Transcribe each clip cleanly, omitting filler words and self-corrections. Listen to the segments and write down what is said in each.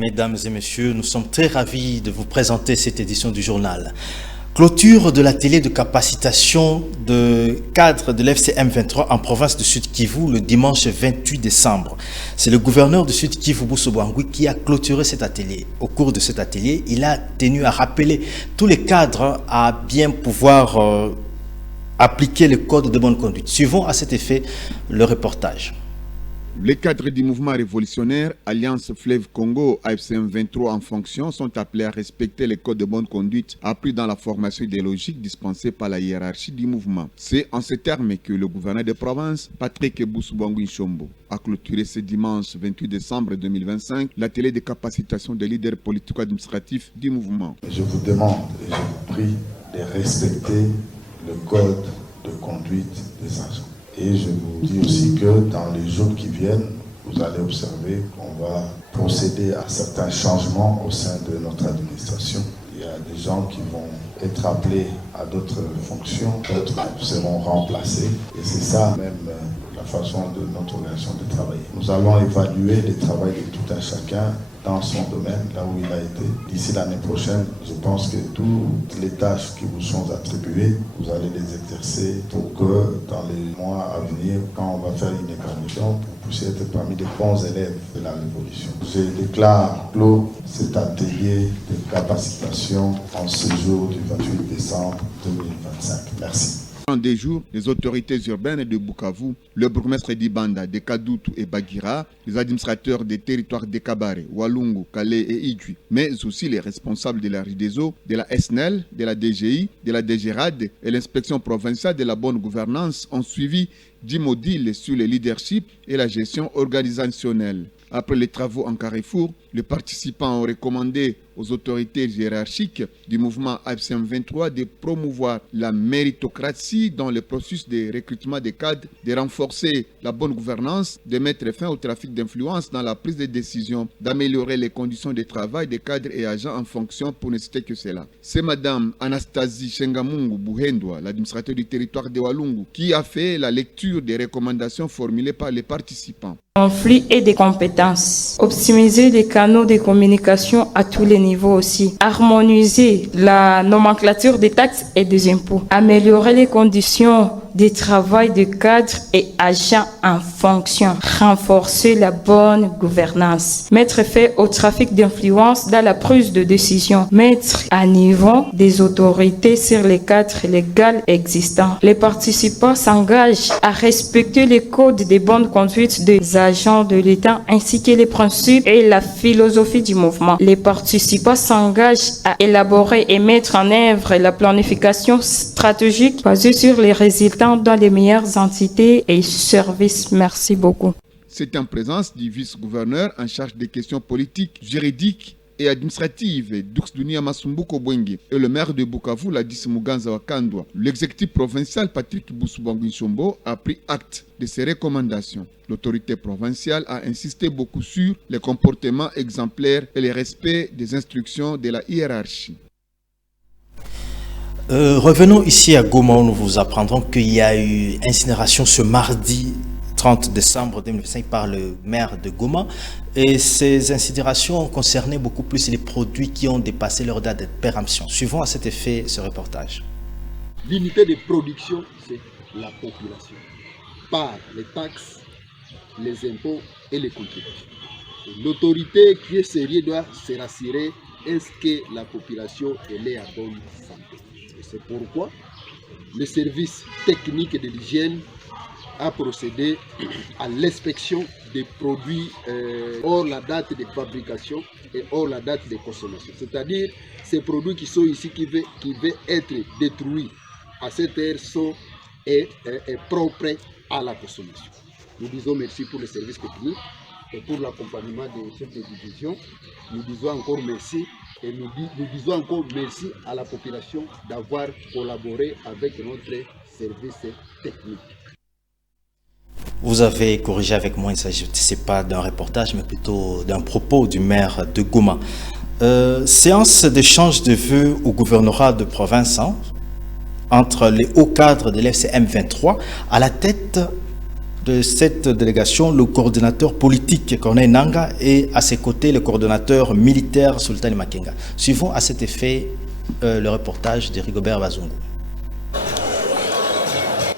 Mesdames et messieurs, nous sommes très ravis de vous présenter cette édition du journal. Clôture de l'atelier de capacitation de cadres de l'FCM 23 en province de Sud Kivu le dimanche 28 décembre. C'est le gouverneur de Sud Kivu, Bousso Bangui, qui a clôturé cet atelier. Au cours de cet atelier, il a tenu à rappeler tous les cadres à bien pouvoir appliquer le code de bonne conduite. Suivons à cet effet le reportage. Les cadres du mouvement révolutionnaire Alliance Fleuve Congo AFCM 23 en fonction sont appelés à respecter les codes de bonne conduite appris dans la formation idéologique dispensée par la hiérarchie du mouvement. C'est en ces termes que le gouverneur de province, Patrick Boussou-Bangui Chombo, a clôturé ce dimanche 28 décembre 2025 l'atelier de capacitation des leaders politico-administratifs du mouvement. Je vous demande et je vous prie de respecter le code de conduite des agents. Et je vous dis aussi que dans les jours qui viennent, vous allez observer qu'on va procéder à certains changements au sein de notre administration. Il y a des gens qui vont être appelés à d'autres fonctions, d'autres seront remplacés. Et c'est ça même la façon de notre organisation de travailler. Nous allons évaluer le travail de tout un chacun dans son domaine, là où il a été. D'ici l'année prochaine, je pense que toutes les tâches qui vous sont attribuées, vous allez les exercer pour que dans les mois à venir, quand on va faire une évaluation, vous puissiez être parmi les bons élèves de la révolution. Je déclare clos cet atelier de capacitation en ce jour du 28 décembre 2025. Merci. En des jours, les autorités urbaines de Bukavu, le bourgmestre d'Ibanda, de Kadutu et Bagira, les administrateurs des territoires de Kabare, Walungu, Calais et Idjui, mais aussi les responsables de la RIDESO, de la SNEL, de la DGI, de la DGRAD et l'inspection provinciale de la bonne gouvernance ont suivi 10 modules sur le leadership et la gestion organisationnelle. Après les travaux en Carrefour, les participants ont recommandé aux autorités hiérarchiques du mouvement AFCM 23 de promouvoir la méritocratie dans le processus de recrutement des cadres, de renforcer la bonne gouvernance, de mettre fin au trafic d'influence dans la prise de décision, d'améliorer les conditions de travail des cadres et agents en fonction pour ne citer que cela. C'est Madame Anastasie Shengamungu Buhendwa, l'administrateur du territoire de Walungu, qui a fait la lecture des recommandations formulées par les participants. Conflits et des compétences. Optimiser les canaux de communication à tous les niveaux aussi. Harmoniser la nomenclature des taxes et des impôts. Améliorer les conditions de travail de cadres et agents en fonction. Renforcer la bonne gouvernance. Mettre fin au trafic d'influence dans la prise de décision. Mettre à niveau des autorités sur les cadres légaux existants. Les participants s'engagent à respecter les codes de bonne conduite des agents de l'État ainsi que les principes et la philosophie du mouvement. Les participants s'engagent à élaborer et mettre en œuvre la planification stratégique basée sur les résultats dans les meilleures entités et services. Merci beaucoup. C'est en présence du vice-gouverneur en charge des questions politiques, juridiques et administratives, Dux Dunia Masumbuko Bwenge, et le maire de Bukavu, Ladis Muganza Wakandwa. L'exécutif provincial, Patrick Boussou-Bangui Chombo, a pris acte de ces recommandations. L'autorité provinciale a insisté beaucoup sur les comportements exemplaires et le respect des instructions de la hiérarchie. Revenons ici à Goma où nous vous apprendrons qu'il y a eu incinération ce mardi 30 décembre 2005 par le maire de Goma. Et ces incinérations ont concerné beaucoup plus les produits qui ont dépassé leur date de péremption. Suivons à cet effet ce reportage. L'unité de production, c'est la population. Par les taxes, les impôts et les contributions. L'autorité qui est sérieuse doit se rassurer est-ce que la population est à bonne santé. C'est pourquoi le service technique de l'hygiène a procédé à l'inspection des produits hors la date de fabrication et hors la date de consommation. C'est-à-dire ces produits qui sont ici, qui veulent être détruits à cette heure sont propres à la consommation. Nous disons merci pour le service technique et pour l'accompagnement des chefs de division. Nous disons encore merci. Et nous disons encore merci à la population d'avoir collaboré avec notre service technique. Vous avez corrigé avec moi, il ne s'agissait pas d'un reportage, mais plutôt d'un propos du maire de Goma. Séance d'échange de vœux au gouvernorat de province entre les hauts cadres de l'FCM 23 à la tête de cette délégation le coordonnateur politique Corneille Nangaa et à ses côtés le coordonnateur militaire Sultani Makenga. Suivons à cet effet le reportage de Rigobert Bazungu.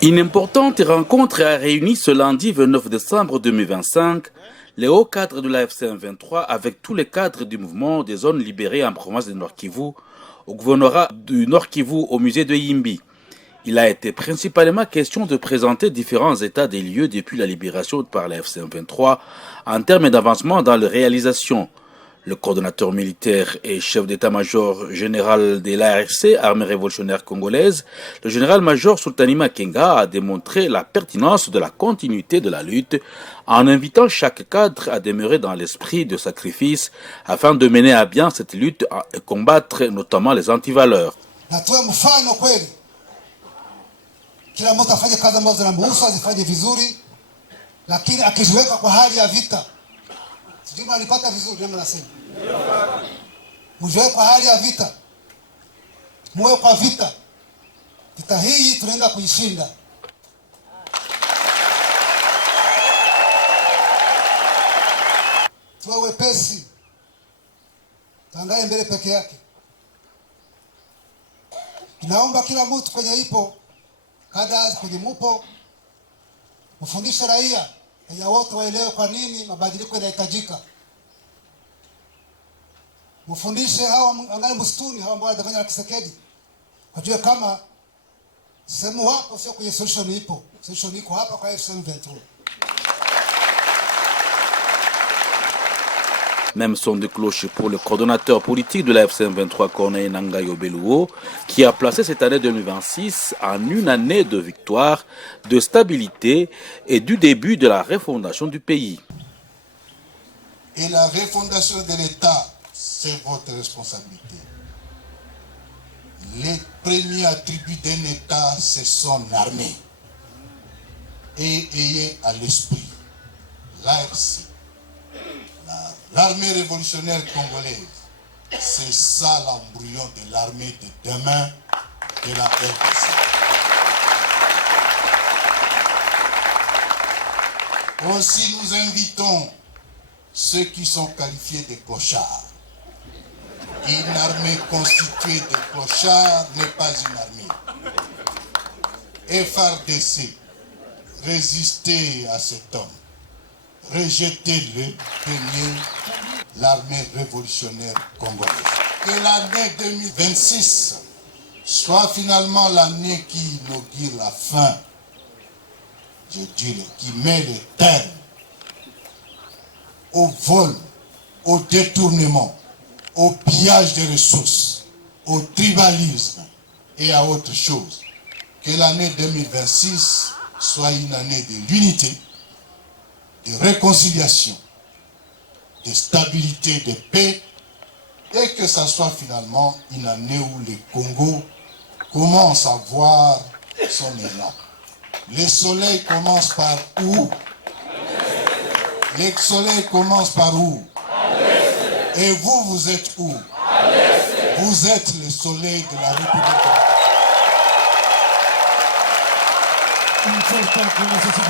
Une importante rencontre a réuni ce lundi 29 décembre 2025 les hauts cadres de la FC23 avec tous les cadres du mouvement des zones libérées en province de Nord Kivu au gouvernorat du Nord Kivu au musée de Yimbi. Il a été principalement question de présenter différents états des lieux depuis la libération par la FC23 en termes d'avancement dans la réalisation. Le coordonnateur militaire et chef d'état-major général de l'ARC, Armée révolutionnaire congolaise, le général-major Sultani Makenga a démontré la pertinence de la continuité de la lutte en invitant chaque cadre à demeurer dans l'esprit de sacrifice afin de mener à bien cette lutte et combattre notamment les antivaleurs. Kila mtu afanye kazi ambazo zinamhusu azifanye vizuri, lakini akijiweka kwa hali ya vita. Sijui mnanipata vizuri ndio nasema. Mjiweke kwa hali ya vita. Muwe kwa vita. Vita hii tunaenda kuishinda. Tuwe wepesi. Tangaye mbele peke yake. Tunaomba kila mtu kwenye ipo kada kwenye mupo mfundishe raia wote waelewe kwa nini mabadiliko yanahitajika. Mfundishe hawa angalia msituni hawa ambao wanafanya Kisekedi wajue kama sehemu wapo sio kwenye solution ipo. Solution iko hapa kwa FC23. Même son de cloche pour le coordonnateur politique de la FC23 Corneille Nangaa Yobeluo, qui a placé cette année 2026 en une année de victoire, de stabilité et du début de la refondation du pays. Et la refondation de l'État, c'est votre responsabilité. Les premiers attributs d'un État, c'est son armée. Et ayez à l'esprit l'ARC. L'armée révolutionnaire congolaise, c'est ça l'embryon de l'armée de demain de la RDC. Aussi, nous invitons ceux qui sont qualifiés de clochards. Une armée constituée de clochards n'est pas une armée. FRDC, résistez à cet homme. Rejetez-le, premier, l'armée révolutionnaire congolaise. Que l'année 2026 soit finalement l'année qui inaugure la fin, je dirais, qui met le terme au vol, au détournement, au pillage des ressources, au tribalisme et à autre chose. Que l'année 2026 soit une année de l'unité, de réconciliation, de stabilité, de paix, et que ça soit finalement une année où le Congo commence à voir son élan. Le soleil commence par où? Le soleil commence par où? Et vous, vous êtes où? Vous êtes le soleil de la République.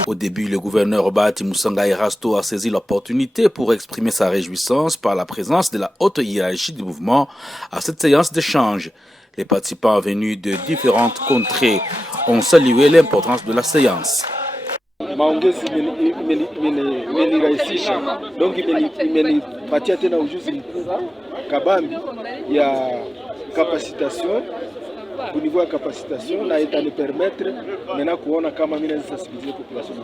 Au début, le gouverneur Bahati Musanga Erasto a saisi l'opportunité pour exprimer sa réjouissance par la présence de la haute hiérarchie du mouvement à cette séance d'échange. Les participants venus de différentes contrées ont salué l'importance de la séance. Maongezi imenirahisisha, donc imenipatia tena ujuzi mkubwa kabambi ya capacitation au niveau ya capacitation na itani permettre maintenant kuona kama mimi naweza sensibiliser population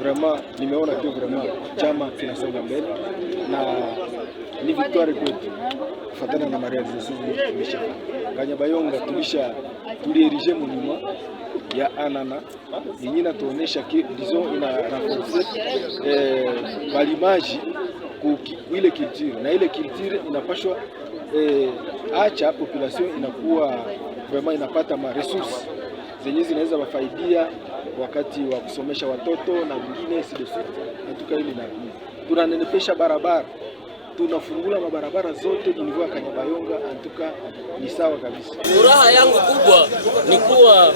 vraiment nimeona pia vraiment chama kinasonga mbele na ni victoire kwetu kufuatana na marealization tulisha Kanyabayonga tulierige monument ya anana yenye natuonesha disons ina renforcer l'image ku ile culture na ile culture inapashwa acha population inakuwa vraiment inapata ma resources zenye zinaweza wafaidia wakati wa kusomesha watoto na vingine si de suite. Natuka hili na tunanenepesha barabara tunafungula mabarabara zote tulivyo Kanyabayonga, antuka ni sawa kabisa. Furaha yangu kubwa ni kuwa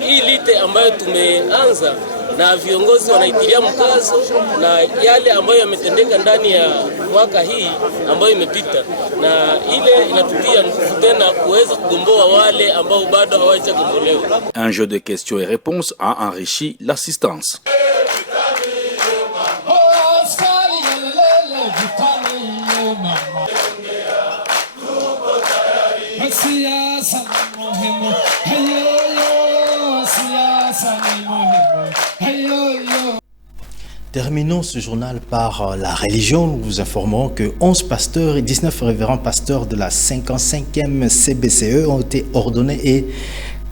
hii lite ambayo tumeanza na viongozi wanaitilia mkazo na yale ambayo yametendeka ndani ya mwaka hii ambayo imepita, na ile inatutia nguvu tena kuweza kugomboa wale ambao bado hawajagombolewa. Un jeu de questions et réponses a enrichi l'assistance. Terminons ce journal par la religion. Nous vous informons que 11 pasteurs et 19 révérends pasteurs de la 55e CBCE ont été ordonnés et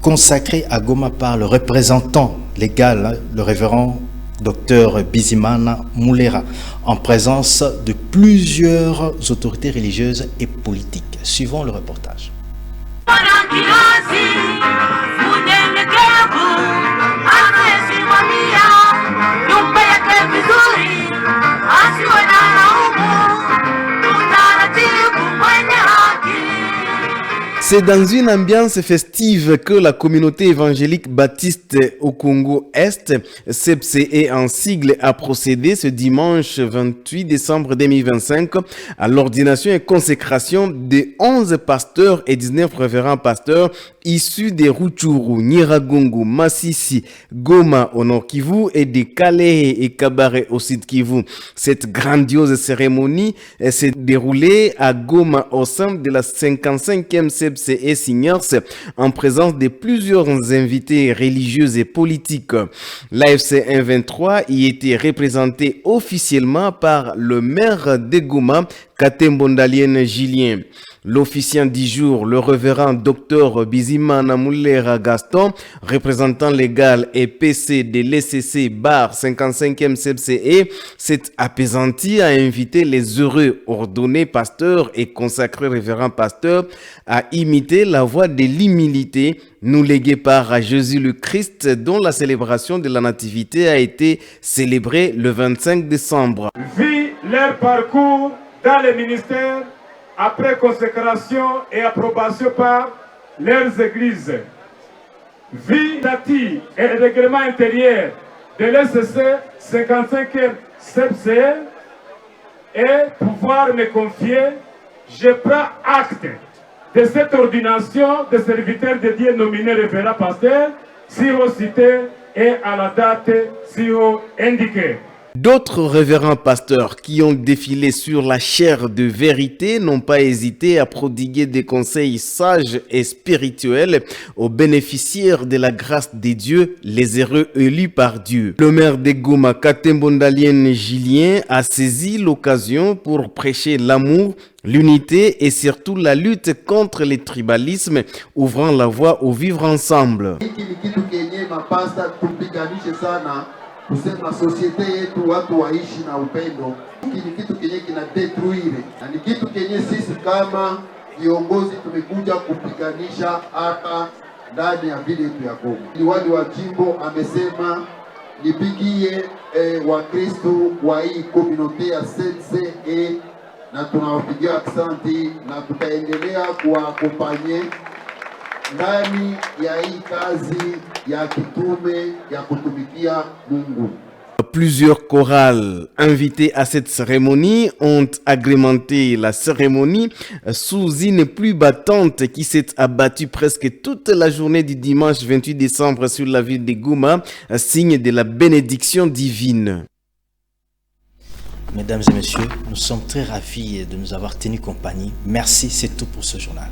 consacrés à Goma par le représentant légal, le révérend Dr Bizimana Mulera, en présence de plusieurs autorités religieuses et politiques. Suivons le reportage. C'est dans une ambiance festive que la communauté évangélique baptiste au Congo-Est, CBCE en sigle, a procédé ce dimanche 28 décembre 2025 à l'ordination et consécration de 11 pasteurs et 19 révérends pasteurs issus des Rutshuru, Nyiragongo, Masisi, Goma au Nord Kivu et des Kalehe et Kabare au Sud Kivu. Cette grandiose cérémonie s'est déroulée à Goma au sein de la 55e CBCE Seniors en présence de plusieurs invités religieux et politiques. L'AFC 123 y était représenté officiellement par le maire de Goma, Katembondalien Julien. L'officiant du jour, le révérend Dr Bizimana Mulera Gaston, représentant légal et PC de l'ECC bar 55e CBCE, s'est apaisanti à inviter les heureux ordonnés pasteurs et consacrés révérends pasteurs à imiter la voie de l'humilité nous léguée par Jésus le Christ, dont la célébration de la Nativité a été célébrée le 25 décembre. Vu leur parcours dans les ministères, après consécration et approbation par leurs églises, vie native et règlement intérieur de l'ECC 55e CBCE et pouvoir me confier, je prends acte de cette ordination de serviteur de Dieu nominé révérend pasteur, si haut cité et à la date si haut indiquée. D'autres révérends pasteurs qui ont défilé sur la chaire de vérité n'ont pas hésité à prodiguer des conseils sages et spirituels aux bénéficiaires de la grâce de Dieu, les heureux élus par Dieu. Le maire de Goma, Katembondalien Julien, a saisi l'occasion pour prêcher l'amour, l'unité et surtout la lutte contre le tribalisme, ouvrant la voie au vivre ensemble. Kusema societe yetu watu waishi na upendo, hiki ni kitu kenye kina detruire, na ni kitu kenye sisi kama viongozi tumekuja kupiganisha hapa ndani ya vile yetu ya Goma. Liwali wa jimbo amesema nipigie Wakristo wa hii komunote ya CBCE, na tunawapigia aksanti na tutaendelea kuwakompanye ndani ya hii kazi ya kitume ya kutumikia Mungu. Plusieurs chorales invités à cette cérémonie ont agrémenté la cérémonie sous une pluie battante qui s'est abattue presque toute la journée du dimanche 28 décembre sur la ville de Goma, signe de la bénédiction divine. Mesdames et messieurs, nous sommes très ravis de nous avoir tenu compagnie. Merci, c'est tout pour ce journal.